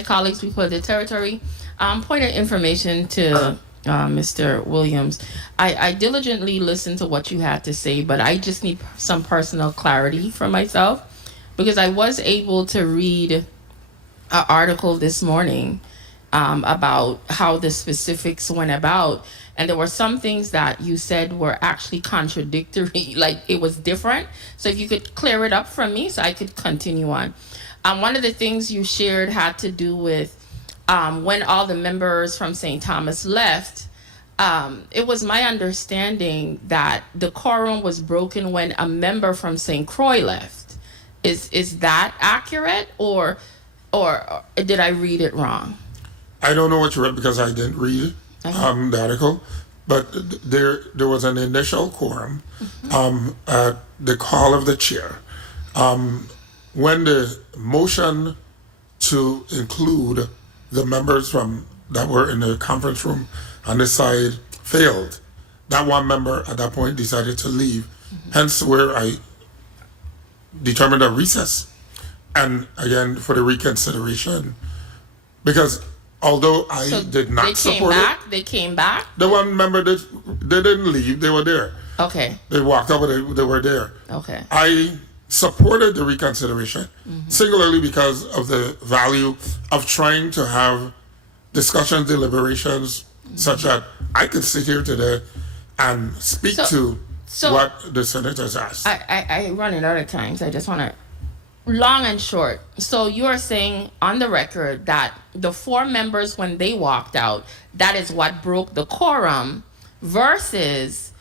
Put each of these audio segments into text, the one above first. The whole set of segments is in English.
my colleagues, people of the territory. Point of information to Mr. Williams. I diligently listened to what you had to say, but I just need some personal clarity for myself because I was able to read an article this morning about how the specifics went about. And there were some things that you said were actually contradictory, like it was different. So if you could clear it up for me so I could continue on. One of the things you shared had to do with when all the members from St. Thomas left. It was my understanding that the quorum was broken when a member from St. Croix left. Is that accurate, or did I read it wrong? I don't know what you read because I didn't read the article, but there was an initial quorum at the call of the chair. When the motion to include the members from that were in the conference room on this side failed, that one member at that point decided to leave. Hence, where I determined a recess, and again for the reconsideration, because although I did not support it, they came back. the one member that they didn't leave, they were there. Okay. They walked out, but they were there. Okay. I supported the reconsideration, singularly because of the value of trying to have discussions, deliberations, such that I could sit here today and speak to what the senators asked. I running out of time, so I just want to long and short. So you are saying on the record that the 4 members, when they walked out, that is what broke the quorum, versus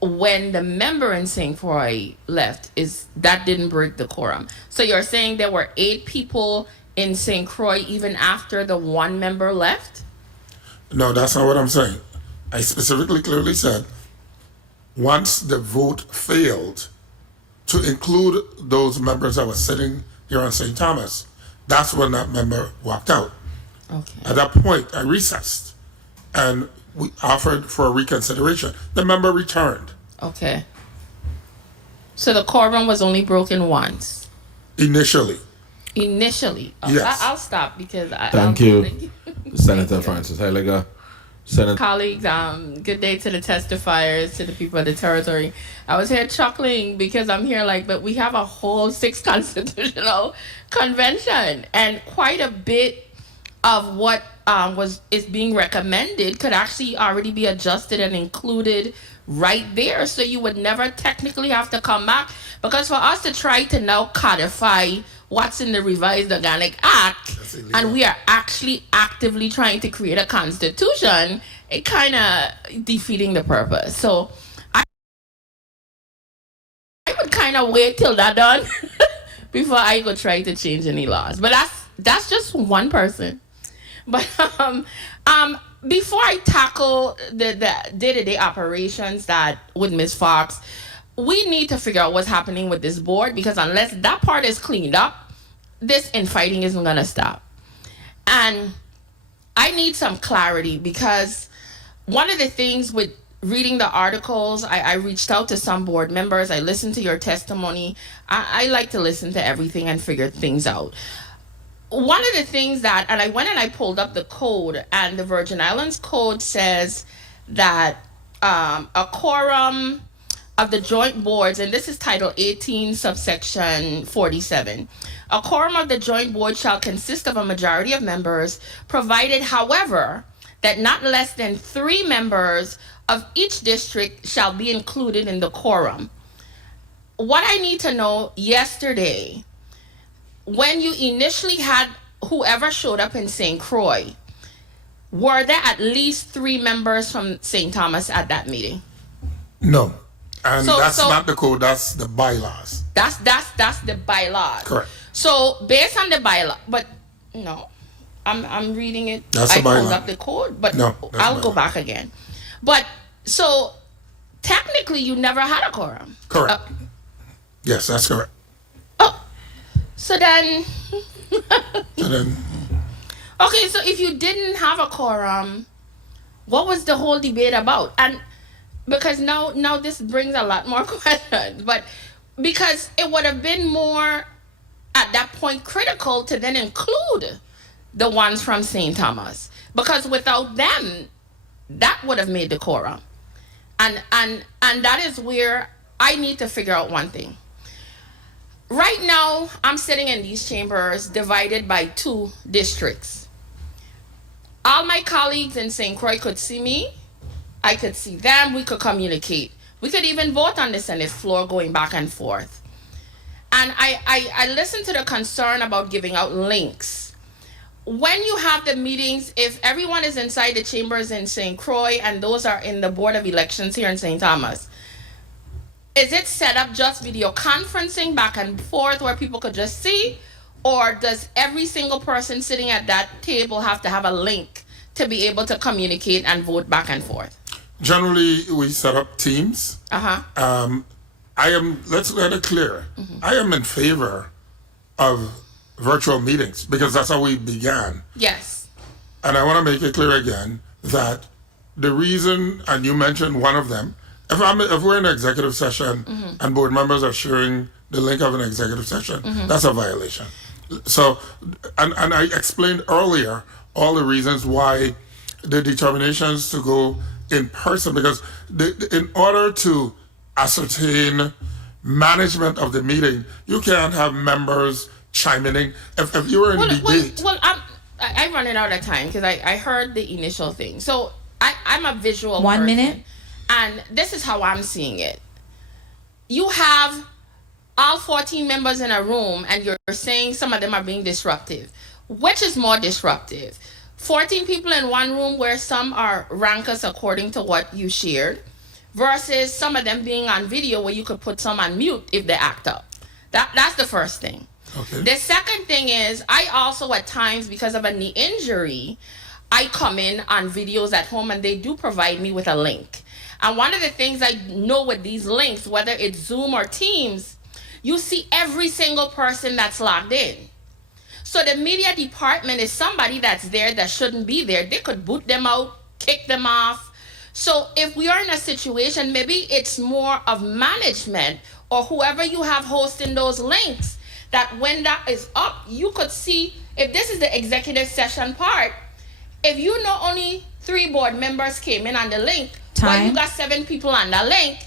when the member in St. Croix left, is that didn't break the quorum. So you're saying there were 8 people in St. Croix even after the 1 member left? No, that's not what I'm saying. I specifically clearly said once the vote failed to include those members that were sitting here on St. Thomas, that's when that member walked out. Okay. At that point, I recessed and we offered for a reconsideration. The member returned. Okay. So the quorum was only broken once? Initially. Yes. I'll stop because Thank you, Senator Francis Heiliger. Colleagues, good day to the testifiers, to the people of the territory. I was here chuckling because I'm here like, but we have a whole 6th constitutional convention, and quite a bit of what is being recommended could actually already be adjusted and included right there. So you would never technically have to come back, because for us to try to now codify what's in the revised Organic Act, and we are actually actively trying to create a constitution, it kind of defeating the purpose. So I would kind of wait till that done before I go try to change any laws. But that's just one person. But before I tackle the day-to-day operations that with Ms. Fox, we need to figure out what's happening with this board, because unless that part is cleaned up, this infighting isn't going to stop. And I need some clarity, because one of the things with reading the articles, I reached out to some board members. I listened to your testimony. I like to listen to everything and figure things out. One of the things that, and I went and I pulled up the code, and the Virgin Islands Code says that a quorum of the joint boards, and this is Title 18, subsection 47. A quorum of the joint board shall consist of a majority of members, provided, however, that not less than 3 members of each district shall be included in the quorum. What I need to know yesterday, when you initially had whoever showed up in St. Croix, were there at least 3 members from St. Thomas at that meeting? No. And that's not the code, that's the bylaws. That's the bylaws. Correct. So based on the bylaw, but no, I'm reading it. That's the bylaw. I pulled up the code, but no, I'll go back again. But so technically you never had a quorum. Correct. Yes, that's correct. Oh, so then. Okay, so if you didn't have a quorum, what was the whole debate about? And because now this brings a lot more questions, but because it would have been more at that point critical to then include the ones from St. Thomas, because without them, that would have made the quorum. And that is where I need to figure out one thing. Right now, I'm sitting in these chambers divided by 2 districts. All my colleagues in St. Croix could see me. I could see them. We could communicate. We could even vote on the Senate floor going back and forth. And I listened to the concern about giving out links. When you have the meetings, if everyone is inside the chambers in St. Croix and those are in the Board of Elections here in St. Thomas, is it set up just video conferencing back and forth where people could just see? Or does every single person sitting at that table have to have a link to be able to communicate and vote back and forth? Generally, we set up teams. Let's let it clear. I am in favor of virtual meetings because that's how we began. Yes. And I want to make it clear again that the reason, and you mentioned one of them, if we're in an executive session and board members are sharing the link of an executive session, that's a violation. So, and I explained earlier all the reasons why the determinations to go in person, because in order to ascertain management of the meeting, you can't have members chiming in. If you were in debate. I'm running out of time because I heard the initial thing. So I'm a visual 1 person, minute. and this is how I'm seeing it. You have all 14 members in a room and you're saying some of them are being disruptive. Which is more disruptive? 14 people in one room where some are rankers according to what you shared, versus some of them being on video where you could put some on mute if they act up. That's the first thing. Okay. The second thing is, I also at times, because of a knee injury, I come in on videos at home and they do provide me with a link. And one of the things I know with these links, whether it's Zoom or Teams, you see every single person that's logged in. So the media department is somebody that's there that shouldn't be there. They could boot them out, kick them off. So if we are in a situation, maybe it's more of management or whoever you have hosting those links, that when that is up, you could see, if this is the executive session part, if you know only 3 board members came in on the link, but you got 7 people on the link,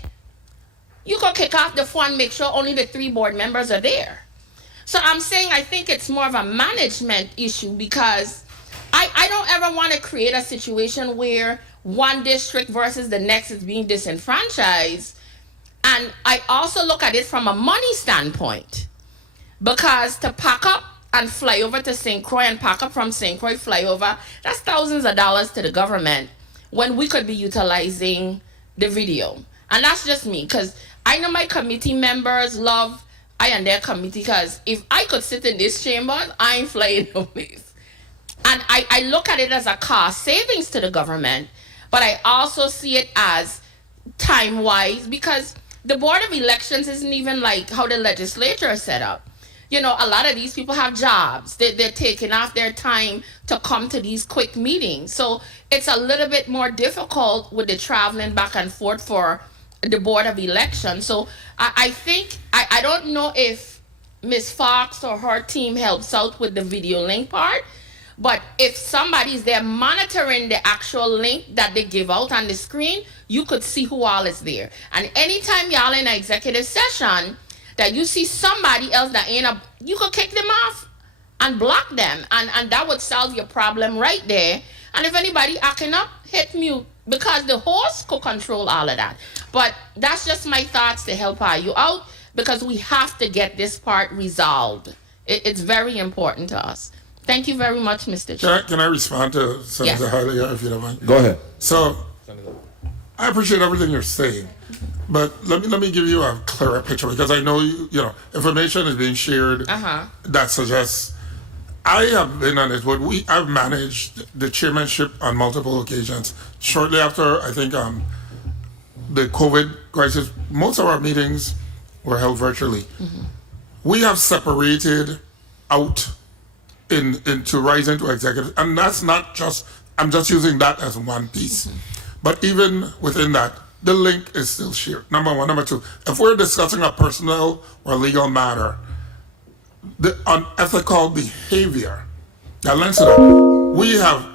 you could kick off the phone, make sure only the 3 board members are there. So I'm saying I think it's more of a management issue, because I don't ever want to create a situation where one district versus the next is being disenfranchised. And I also look at it from a money standpoint, because to pack up and fly over to St. Croix and pack up from St. Croix, fly over, that's thousands of dollars to the government when we could be utilizing the video. And that's just me, because I know my committee members love I and their committee, because if I could sit in this chamber, I ain't flying no place. And I look at it as a cost savings to the government, but I also see it as time-wise, because the Board of Elections isn't even like how the legislature is set up. You know, a lot of these people have jobs. They're taking off their time to come to these quick meetings. So it's a little bit more difficult with the traveling back and forth for the Board of Elections. So I think, I don't know if Ms. Fox or her team helps out with the video link part, but if somebody's there monitoring the actual link that they give out on the screen, you could see who all is there. And anytime y'all in an executive session that you see somebody else that ain't you could kick them off and block them. And that would solve your problem right there. And if anybody acting up, hit mute, because the host could control all of that. But that's just my thoughts to help you out, because we have to get this part resolved. It's very important to us. Thank you very much, Mr. Chair. Can I respond to Senator Hialeah, if you don't mind? Go ahead. So, I appreciate everything you're saying, but let me give you a clearer picture, because I know you know information is being shared that suggests. I have been on it, but I've managed the chairmanship on multiple occasions. Shortly after, I think, the COVID crisis, most of our meetings were held virtually. We have separated out into rising to executive, and that's not just, I'm just using that as one piece. But even within that, the link is still shared. Number one. Number two, if we're discussing a personal or legal matter, the unethical behavior I'll answer that.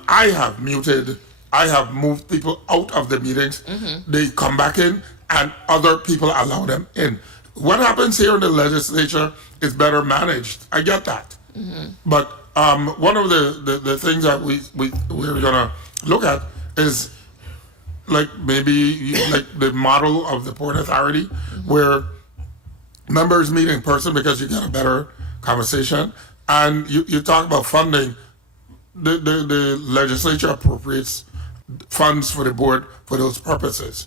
I have muted, I have moved people out of the meetings. They come back in, and other people allow them in. What happens here in the legislature is better managed. I get that. But one of the things that we're gonna look at is like maybe like the model of the Port Authority, where members meet in person because you get a better conversation, and you talk about funding. The legislature appropriates funds for the board for those purposes.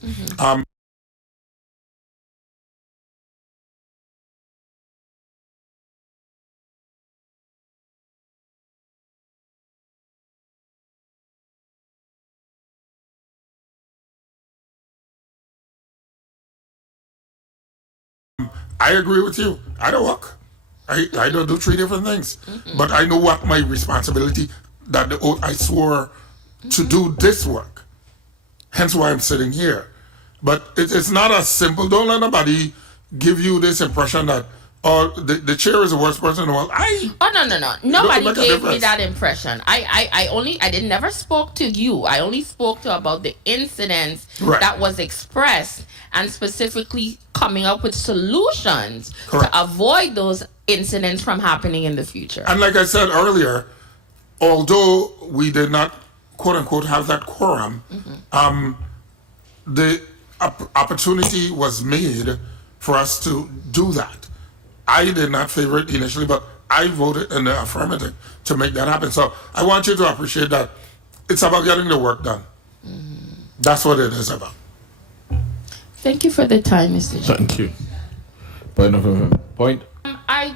I agree with you. I don't work. I don't do three different things. But I know what my responsibility, that the oath I swore to do this work. Hence why I'm sitting here. But it's not as simple. Don't let nobody give you this impression that, oh, the chair is the worst person in the world. Oh, no. Nobody gave me that impression. I didn't never spoke to you. I only spoke to about the incidents that was expressed, and specifically coming up with solutions to avoid those incidents from happening in the future. And like I said earlier, although we did not, quote unquote, have that quorum, the opportunity was made for us to do that. I did not favor it initially, but I voted in the affirmative to make that happen. So I want you to appreciate that it's about getting the work done. That's what it is about. Thank you for the time, Mr. Chair. Thank you. Point.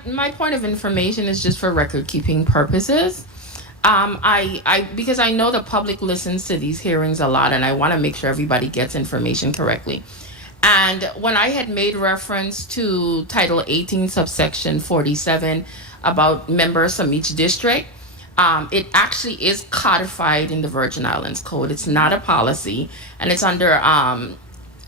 My point of information is just for record keeping purposes. Because I know the public listens to these hearings a lot, and I want to make sure everybody gets information correctly. And when I had made reference to Title 18, subsection 47, about members from each district, it actually is codified in the Virgin Islands Code. It's not a policy, and it's under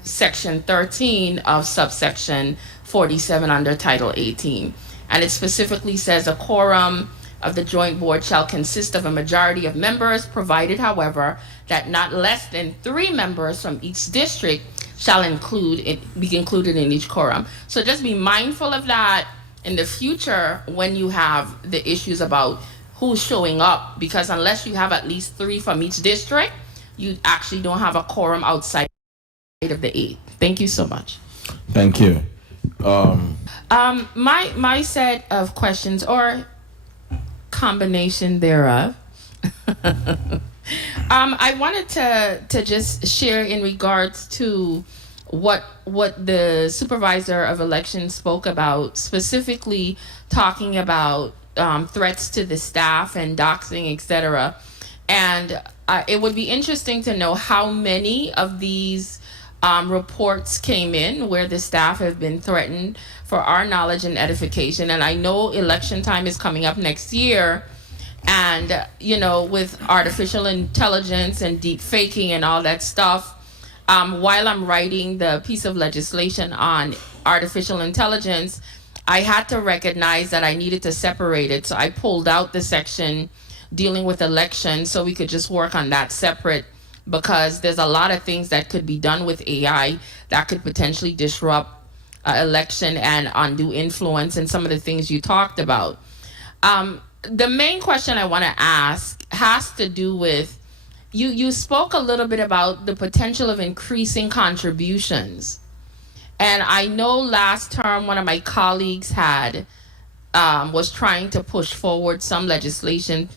Section 13 of subsection 47 under Title 18. And it specifically says a quorum of the joint board shall consist of a majority of members, provided, however, that not less than 3 members from each district shall be included in each quorum. So just be mindful of that in the future when you have the issues about who's showing up, because unless you have at least 3 from each district, you actually don't have a quorum outside of the 8. Thank you so much. Thank you. My set of questions, or combination thereof, I wanted to just share in regards to what the supervisor of elections spoke about, specifically talking about threats to the staff and doxing, etc. And it would be interesting to know how many of these reports came in where the staff have been threatened, for our knowledge and edification. And I know election time is coming up next year, and with artificial intelligence and deep faking and all that stuff, while I'm writing the piece of legislation on artificial intelligence, I had to recognize that I needed to separate it. So I pulled out the section dealing with elections so we could just work on that separate, because there's a lot of things that could be done with AI that could potentially disrupt election and undue influence, and some of the things you talked about. The main question I want to ask has to do with, you spoke a little bit about the potential of increasing contributions. And I know last term one of my colleagues was trying to push forward some legislation,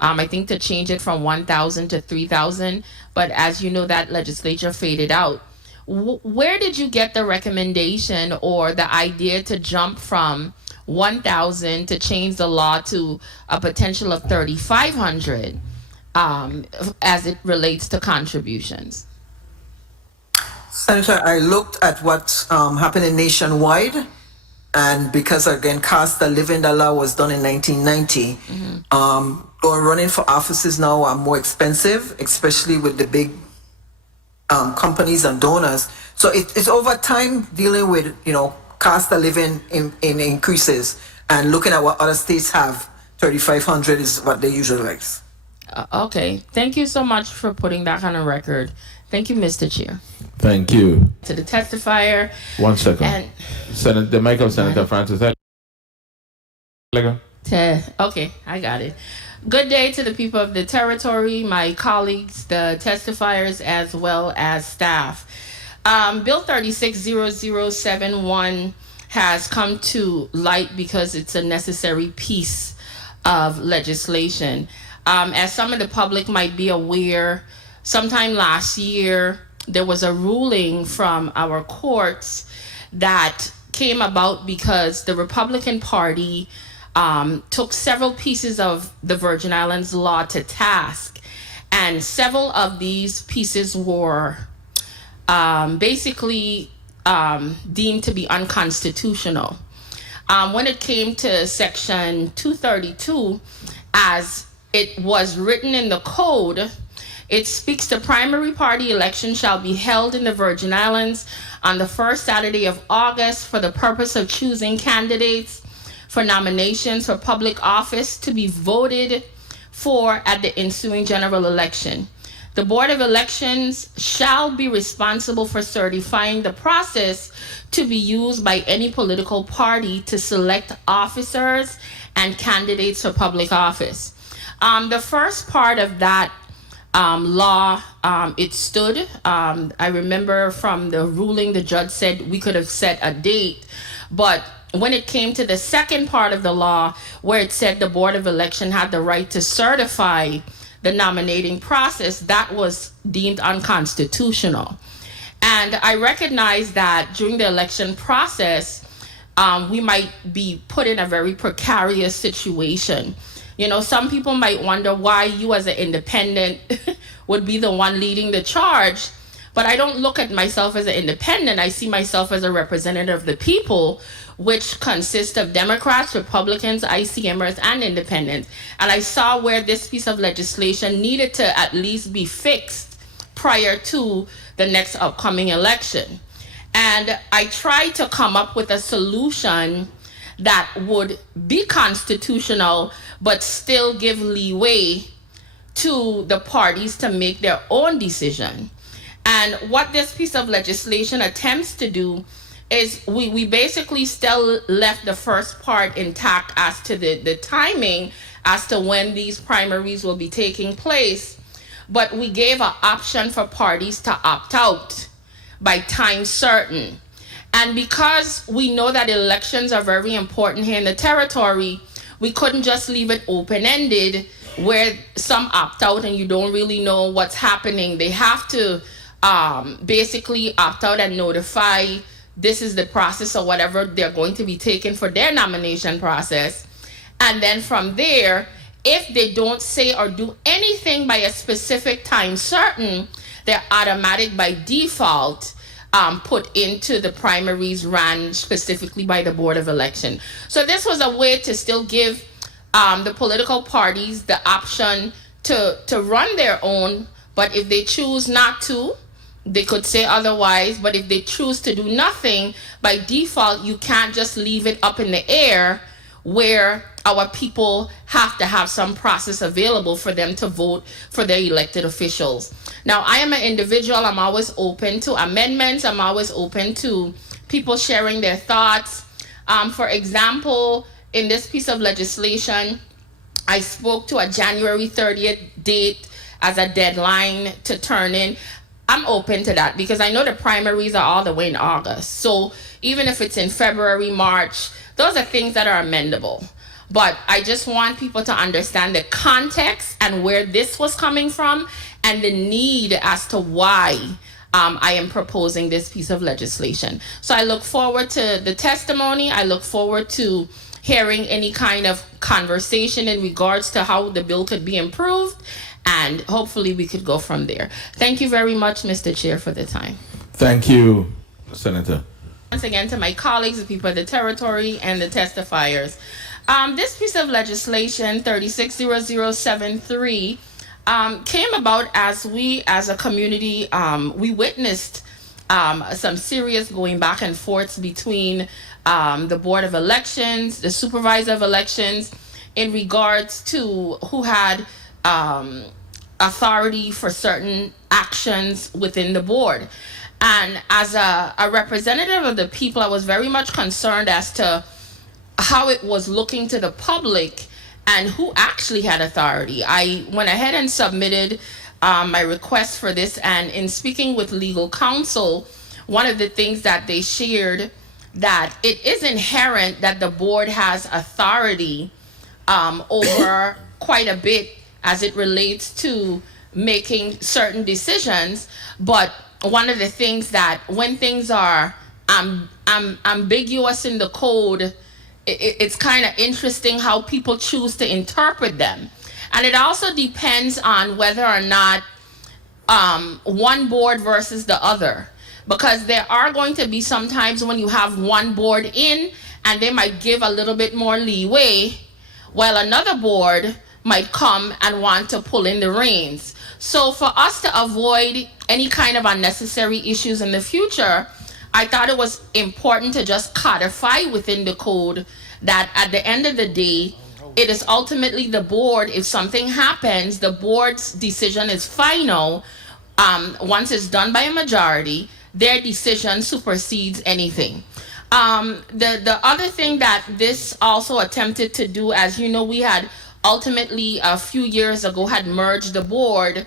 I think to change it from 1,000 to 3,000. But as you know, that legislature faded out. Where did you get the recommendation or the idea to jump from 1,000 to change the law to a potential of 3,500 as it relates to contributions? Senator, I looked at what happened nationwide, and because again, cost of living, the law was done in 1990. Running for offices now are more expensive, especially with the big companies and donors. So it's over time dealing with cost of living in increases and looking at what other states have 3,500 is what they usually like. Okay. Thank you so much for putting that on a record. Thank you, Mr. Chair. Thank you. To the testifier. 1 second. And The mic of Senator Francis Gallagher. okay, I got it. Good day to the people of the territory, my colleagues, the testifiers, as well as staff. Bill 360071 has come to light because it's a necessary piece of legislation. As some of the public might be aware, sometime last year, there was a ruling from our courts that came about because the Republican Party took several pieces of the Virgin Islands law to task, and several of these pieces were basically deemed to be unconstitutional. When it came to Section 232, as it was written in the code, it speaks the primary party election shall be held in the Virgin Islands on the first Saturday of August for the purpose of choosing candidates for nominations for public office to be voted for at the ensuing general election. The Board of Elections shall be responsible for certifying the process to be used by any political party to select officers and candidates for public office. The first part of that law, it stood. I remember from the ruling, the judge said we could have set a date, but when it came to the second part of the law, where it said the Board of Election had the right to certify the nominating process, that was deemed unconstitutional. And I recognize that during the election process, we might be put in a very precarious situation. You know, some people might wonder why you as an independent would be the one leading the charge, but I don't look at myself as an independent. I see myself as a representative of the people, which consists of Democrats, Republicans, ICMers, and independents. And I saw where this piece of legislation needed to at least be fixed prior to the next upcoming election. And I tried to come up with a solution that would be constitutional, but still give leeway to the parties to make their own decision. And what this piece of legislation attempts to do is we basically still left the first part intact as to the timing as to when these primaries will be taking place, but we gave an option for parties to opt out by time certain. And because we know that elections are very important here in the territory, we couldn't just leave it open-ended where some opt out and you don't really know what's happening. They have to basically opt out and notify this is the process or whatever they're going to be taking for their nomination process. And then from there, if they don't say or do anything by a specific time certain, they're automatic by default put into the primaries ran specifically by the Board of Election. So this was a way to still give the political parties the option to run their own, but if they choose not to, they could say otherwise. But if they choose to do nothing, by default, you can't just leave it up in the air where our people have to have some process available for them to vote for their elected officials. Now, I am an individual. I'm always open to amendments. I'm always open to people sharing their thoughts. For example, in this piece of legislation, I spoke to a January 30th date as a deadline to turn in. I'm open to that because I know the primaries are all the way in August. So even if it's in February, March, those are things that are amendable. But I just want people to understand the context and where this was coming from and the need as to why I am proposing this piece of legislation. So I look forward to the testimony. I look forward to hearing any kind of conversation in regards to how the bill could be improved, and hopefully we could go from there. Thank you very much, Mr. Chair, for the time. Thank you, Senator. Once again, to my colleagues, the people of the territory, and the testifiers. This piece of legislation, 360073, came about as we, as a community, we witnessed some serious going back and forth between the Board of Elections, the Supervisor of Elections, in regards to who had authority for certain actions within the board. And as a representative of the people, I was very much concerned as to how it was looking to the public and who actually had authority. I went ahead and submitted my request for this, and in speaking with legal counsel, one of the things that they shared, that it is inherent that the board has authority over quite a bit as it relates to making certain decisions. But one of the things that when things are ambiguous in the code, it's kind of interesting how people choose to interpret them. And it also depends on whether or not one board versus the other. Because there are going to be some times when you have one board in and they might give a little bit more leeway, while another board might come and want to pull in the reins. So for us to avoid any kind of unnecessary issues in the future, I thought it was important to just codify within the code that at the end of the day, it is ultimately the board. If something happens, the board's decision is final. Once it's done by a majority, their decision supersedes anything. The other thing that this also attempted to do, as you know, we had ultimately a few years ago had merged the board.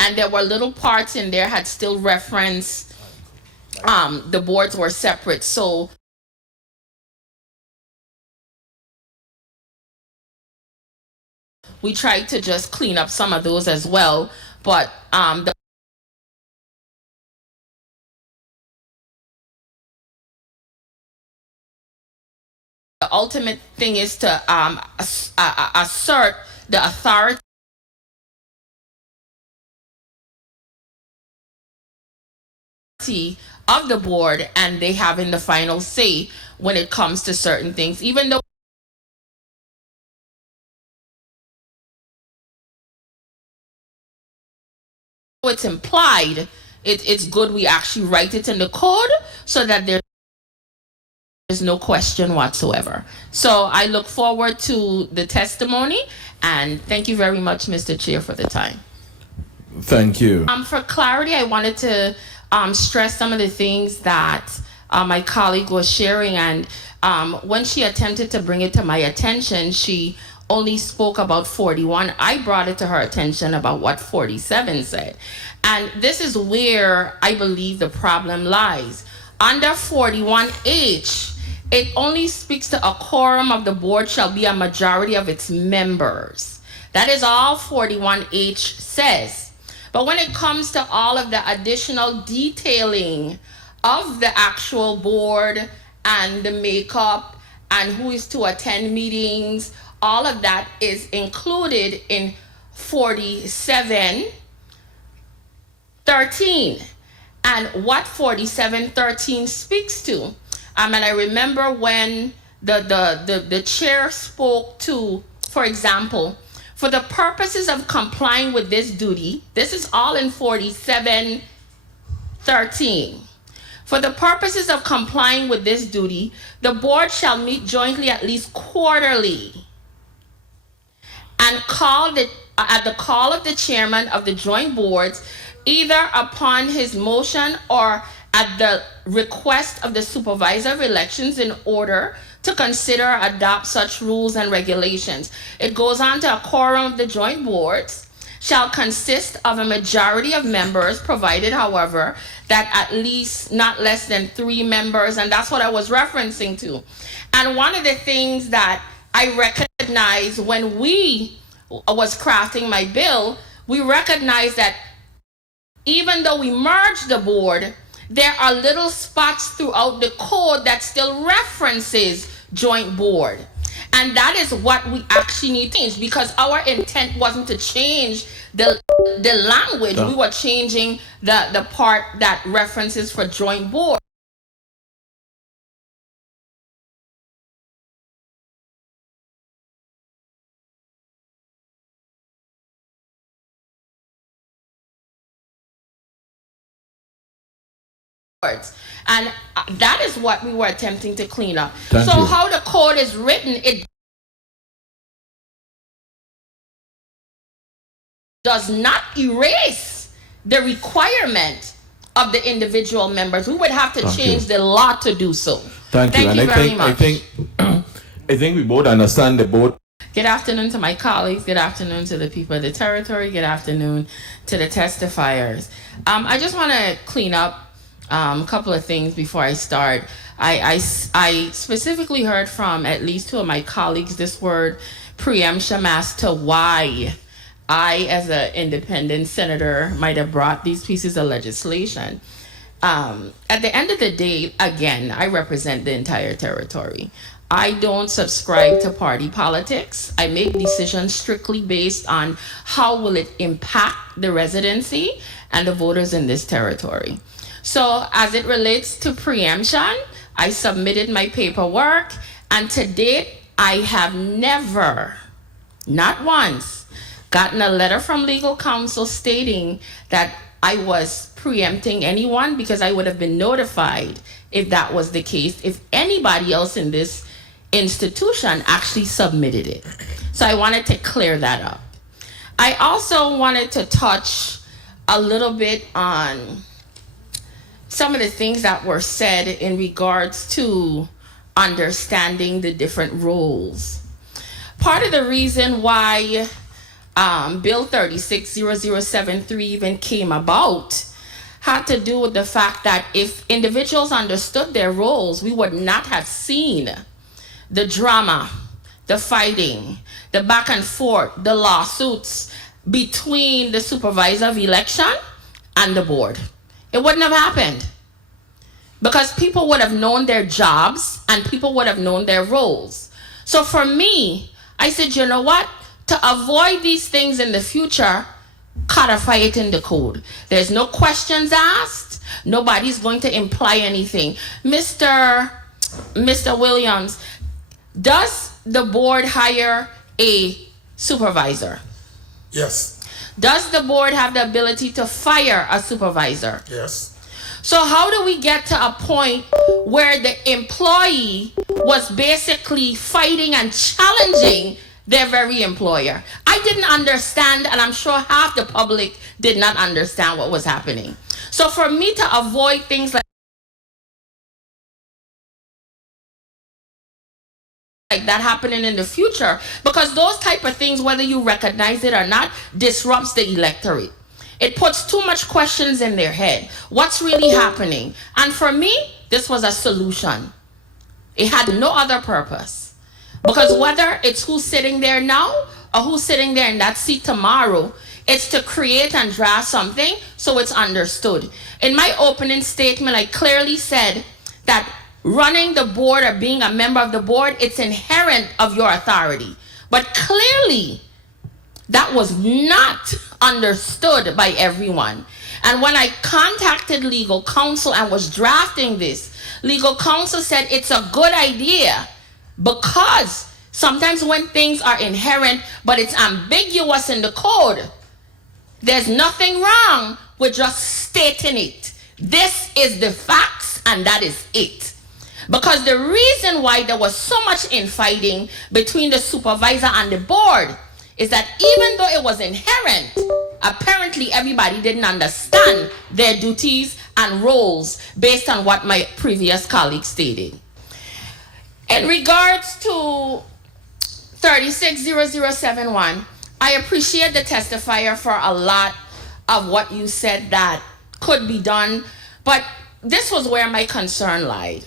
And there were little parts in there had still referenced the boards were separate. So we tried to just clean up some of those as well. But the ultimate thing is to assert the authority of the board, and they having the final say when it comes to certain things, even though it's implied. It's good we actually write it in the code so that there's no question whatsoever. So I look forward to the testimony, and thank you very much, Mr. Chair, for the time. Thank you. For clarity, I wanted to stress some of the things that my colleague was sharing, and when she attempted to bring it to my attention, she only spoke about 41. I brought it to her attention about what 47 said. And this is where I believe the problem lies. Under 41H, it only speaks to a quorum of the board shall be a majority of its members. That is all 41H says. But when it comes to all of the additional detailing of the actual board and the makeup and who is to attend meetings, all of that is included in 4713. And what 4713 speaks to. And I remember when the chair spoke to, for example, for the purposes of complying with this duty, this is all in 4713. For the purposes of complying with this duty, the board shall meet jointly at least quarterly and at the call of the chairman of the joint boards, either upon his motion or at the request of the supervisor of elections, in order to consider or adopt such rules and regulations. It goes on to a quorum of the joint boards shall consist of a majority of members, provided, however, that at least not less than 3 members, and that's what I was referencing to. And one of the things that I recognize when we was crafting my bill, we recognized that even though we merged the board, there are little spots throughout the code that still references joint board. And that is what we actually need to change, because our intent wasn't to change the language. We were changing the part that references for joint board. words. And that is what we were attempting to clean up. Thank So you. how the code is written, it does not erase the requirement of the individual members. We would have to Thank change you. the law to do so. Thank you. And very much. I think we both understand the both. Good afternoon to my colleagues. Good afternoon to the people of the territory. Good afternoon to the testifiers. I just want to clean up a couple of things before I start. I specifically heard from at least two of my colleagues this word preemption as to why I, as an independent senator, might have brought these pieces of legislation. At the end of the day, again, I represent the entire territory. I don't subscribe to party politics. I make decisions strictly based on how will it impact the residency and the voters in this territory. So as it relates to preemption, I submitted my paperwork, and to date, I have never, not once, gotten a letter from legal counsel stating that I was preempting anyone, because I would have been notified if that was the case, if anybody else in this institution actually submitted it. So I wanted to clear that up. I also wanted to touch a little bit on some of the things that were said in regards to understanding the different roles. Part of the reason why Bill 360073 even came about had to do with the fact that if individuals understood their roles, we would not have seen the drama, the fighting, the back and forth, the lawsuits between the supervisor of election and the board. It wouldn't have happened because people would have known their jobs and people would have known their roles. So for me, I said, you know what? To avoid these things in the future, codify it in the code. There's no questions asked. Nobody's going to imply anything. Mr. Williams, does the board hire a supervisor? Yes. Does the board have the ability to fire a supervisor? Yes. So how do we get to a point where the employee was basically fighting and challenging their very employer? I didn't understand, and I'm sure half the public did not understand what was happening. So for me to avoid things like that happening in the future, because those type of things, whether you recognize it or not, disrupts the electorate. It puts too much questions in their head. What's really happening? And for me, this was a solution. It had no other purpose. Because whether it's who's sitting there now or who's sitting there in that seat tomorrow, it's to create and draft something so it's understood. In my opening statement, I clearly said that running the board or being a member of the board, it's inherent of your authority. But clearly, that was not understood by everyone. And when I contacted legal counsel and was drafting this, legal counsel said it's a good idea because sometimes when things are inherent but it's ambiguous in the code, there's nothing wrong with just stating it. This is the facts and that is it. Because the reason why there was so much infighting between the supervisor and the board is that even though it was inherent, apparently everybody didn't understand their duties and roles based on what my previous colleague stated. In regards to 360071, I appreciate the testifier for a lot of what you said that could be done, but this was where my concern lied.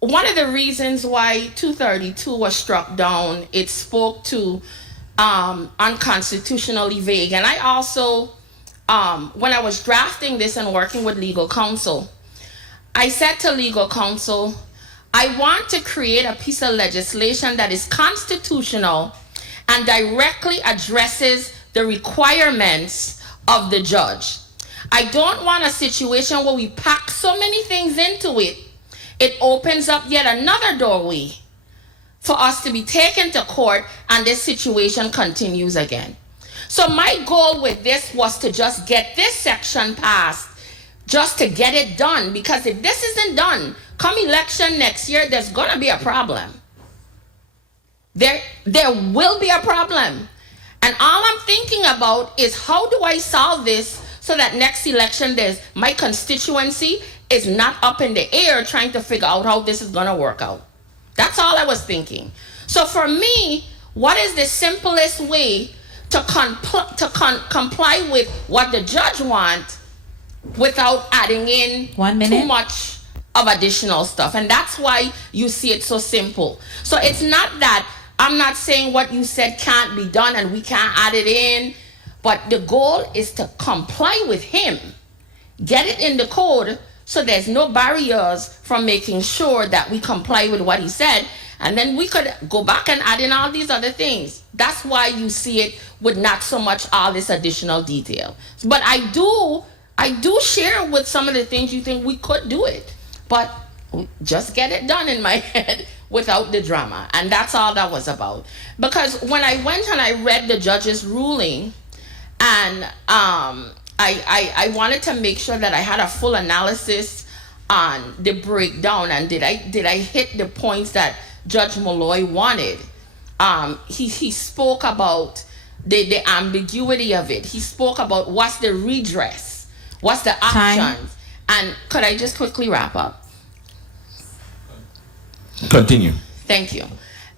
One of the reasons why 232 was struck down, it spoke to unconstitutionally vague. And I also, when I was drafting this and working with legal counsel, I said to legal counsel, I want to create a piece of legislation that is constitutional and directly addresses the requirements of the judge. I don't want a situation where we pack so many things into it, it opens up yet another doorway for us to be taken to court and this situation continues again. So my goal with this was to just get this section passed just to get it done. Because if this isn't done, come election next year, there's gonna be a problem. There will be a problem. And all I'm thinking about is how do I solve this so that next election my constituency is not up in the air trying to figure out how this is gonna work out. That's all I was thinking. So for me, what is the simplest way to comply with what the judge wants without adding in 1 minute. too much of additional stuff? And that's why you see it so simple. So it's not that I'm not saying what you said can't be done and we can't add it in, but the goal is to comply with him, get it in the code so there's no barriers from making sure that we comply with what he said, and then we could go back and add in all these other things. That's why you see it with not so much all this additional detail. But I do share with some of the things you think we could do it, but just get it done in my head without the drama. And that's all that was about. Because when I went and I read the judge's ruling, and I wanted to make sure that I had a full analysis on the breakdown, and did I hit the points that Judge Malloy wanted. He spoke about the ambiguity of it. He spoke about what's the redress, what's the options. And could I just quickly wrap up? Continue. Thank you.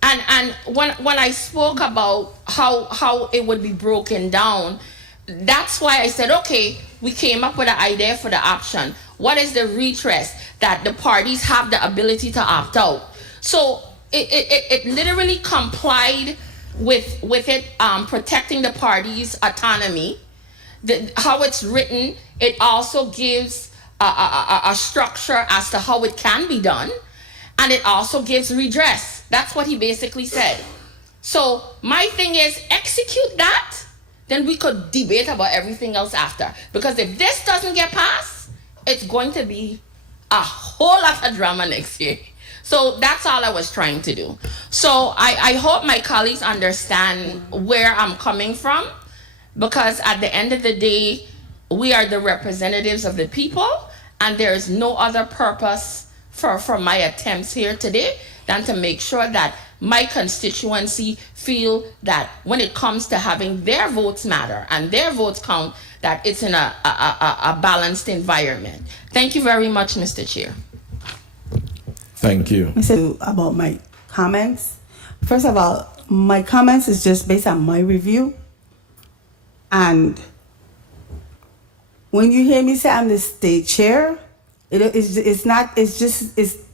And when I spoke about how it would be broken down, that's why I said, okay, we came up with an idea for the option. What is the redress? That the parties have the ability to opt out. So it literally complied with it protecting the parties' autonomy. How it's written, it also gives a structure as to how it can be done. And it also gives redress. That's what he basically said. So my thing is, execute that, then we could debate about everything else after. Because if this doesn't get passed, it's going to be a whole lot of drama next year. So that's all I was trying to do. So I hope my colleagues understand where I'm coming from, because at the end of the day, we are the representatives of the people, and there is no other purpose for my attempts here today than to make sure that my constituency feel that when it comes to having their votes matter and their votes count, that it's in a balanced environment. Thank you very much, Mr. Chair. Thank you. About my comments. First of all, my comments is just based on my review. And when you hear me say I'm the state chair, it's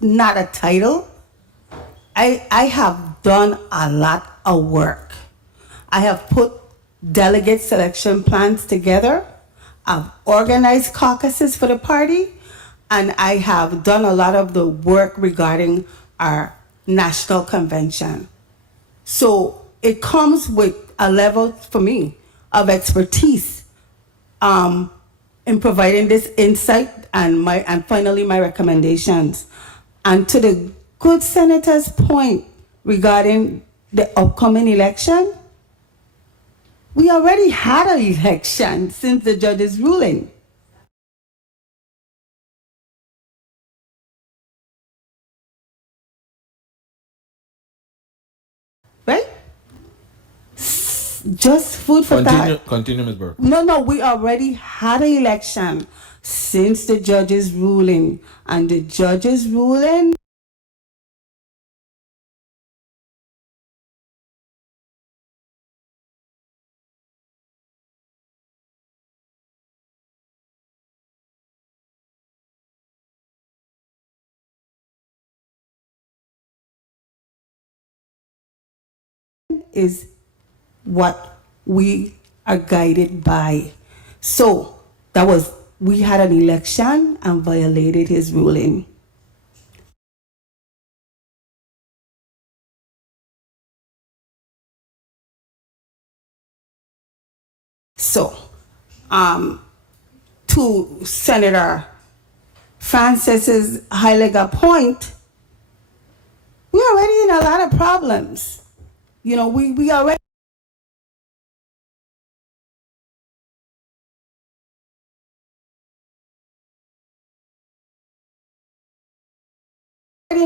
not a title. I have done a lot of work. I have put delegate selection plans together. I've organized caucuses for the party, and I have done a lot of the work regarding our national convention. So it comes with a level, for me, of expertise in providing this insight and finally my recommendations. And to the good senator's point regarding the upcoming election, we already had an election since the judge's ruling. Right? Just food for thought. Continue, Ms. Burke. No, we already had an election since the judge's ruling. And the judge's ruling is what we are guided by. So we had an election and violated his ruling. So, to Senator Francis's Heilega point, we're already in a lot of problems. You know, we already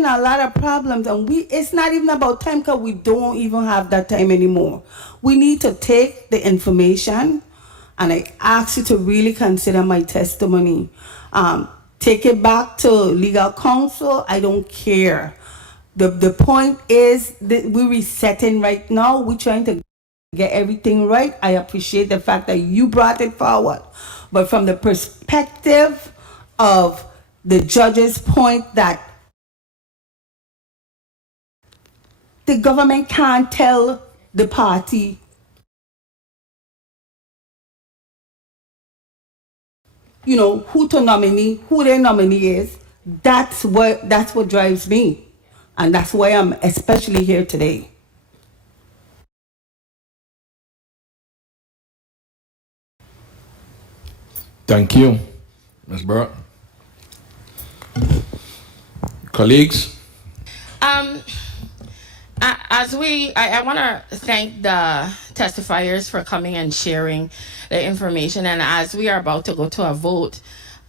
causing a lot of problems, and it's not even about time because we don't even have that time anymore. We need to take the information, and I ask you to really consider my testimony. Take it back to legal counsel. I don't care. The point is that we're resetting right now. We're trying to get everything right. I appreciate the fact that you brought it forward. But from the perspective of the judge's point that the government can't tell the party who to nominate, who their nominee is. That's what drives me. And that's why I'm especially here today. Thank you, Ms. Burke. Colleagues? I want to thank the testifiers for coming and sharing the information. And as we are about to go to a vote,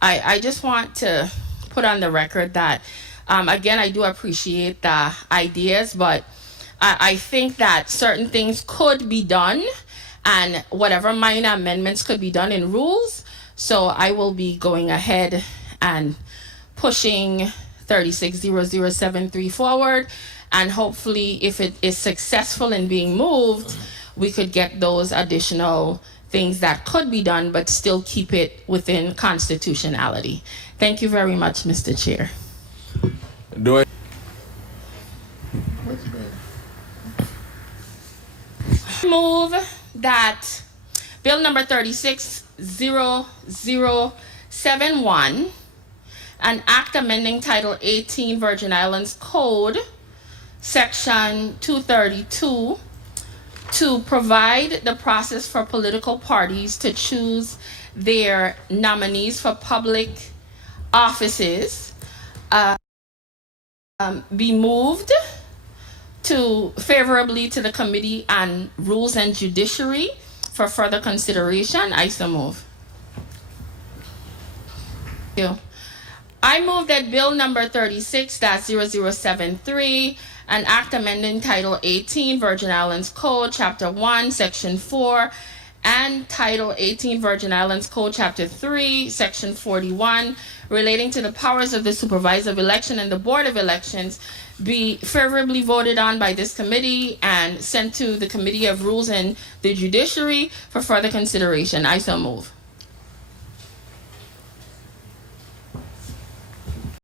I just want to put on the record that, again, I do appreciate the ideas, but I think that certain things could be done and whatever minor amendments could be done in rules. So I will be going ahead and pushing 360073 forward. And hopefully, if it is successful in being moved, we could get those additional things that could be done, but still keep it within constitutionality. Thank you very much, Mr. Chair. Do I? Move that Bill number 360071, an act amending Title 18 Virgin Islands Code, Section 232, to provide the process for political parties to choose their nominees for public offices, be moved to favorably to the Committee on Rules and Judiciary for further consideration. I so move. Thank you. I move that Bill number 36-0073, an act amending Title 18 Virgin Islands Code, Chapter 1, Section 4, and Title 18 Virgin Islands Code, Chapter 3, Section 41, relating to the powers of the Supervisor of Election and the Board of Elections, be favorably voted on by this committee and sent to the Committee of Rules and the Judiciary for further consideration. I so move.